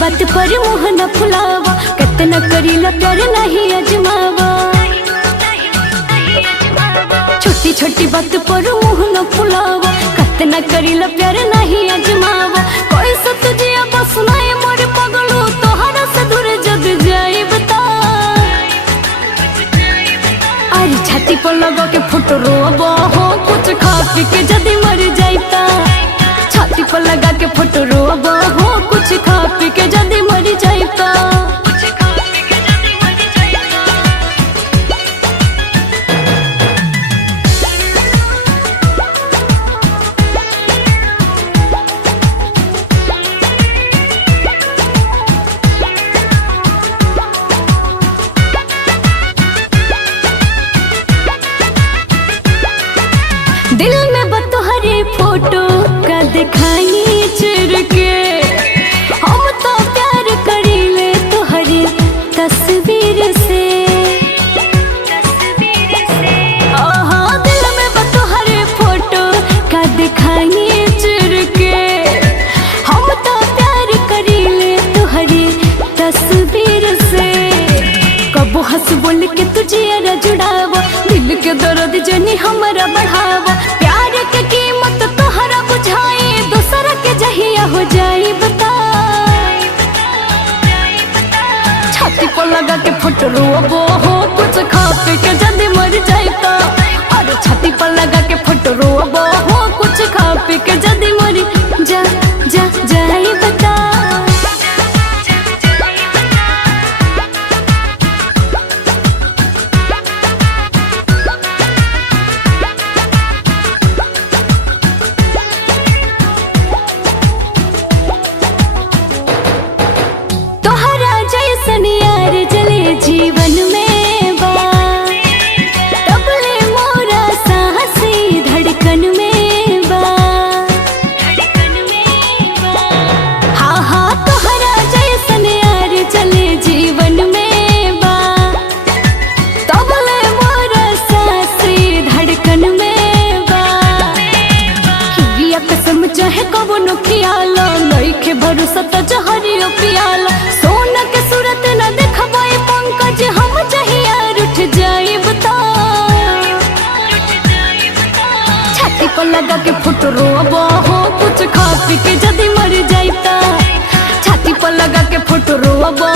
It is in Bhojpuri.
बात पर मुँह न फुलावा, कितना करीला प्यार नहीं अजमावा। छोटी छोटी बात पर मुँह न फुलावा, कितना करीला प्यार नहीं अजमावा। कोई सत जिया बस नहीं मोर पगलू, तोहरा से दूर जद जाई बता। अरे छाती पर लगा के फोटो रोबो हो, कुछ खा पी के जदी मर जाइता। छाती पर लगा के फोटो रोबो हो, कुछ खा पी के जदी मर जाइता। दिल में बतोहरे फोटो का दिखाई चिर के, हम तो प्यार करीले तोहरे तस्वीर से। आहा दिल में बतोहरे फोटो का दिखाई चिर के, हम तो प्यार करीले तोहरे तस्वीर से। कबो हंस बोल के तुझे यारा जुड़ावा, दिल के दर्द जनी हमारा बढ़ावा। प्यार के कीमत तोहरा बुझाई, दूसरा के जहिया हो जाई बता। छाती पर लगा के फोटो रोबो हो, कुछ खा पी के जल्दी मर जाइता। और छाती पर लगा के फोटो रोबो हो, कुछ खा पी के जल्दी मर जाई बता। जीवन में बा तबले मोरा साहसी धड़कन में बा। हाँ हाँ तोहरा जैसन यार चले जीवन में बा, तबले मोरा साहसी धड़कन में बा। किया कसम चाहे कबो न खियाला, लइके भरोसा त जहरियो पियाला। सोना के सूरत न देखबा पंकज, हम चाहिए उठ जाई बता। छाती पर लगा के फोटो रोबो हो, कुछ खा पी के जदी मर जाइता। छाती पर लगा के फोटो रोबो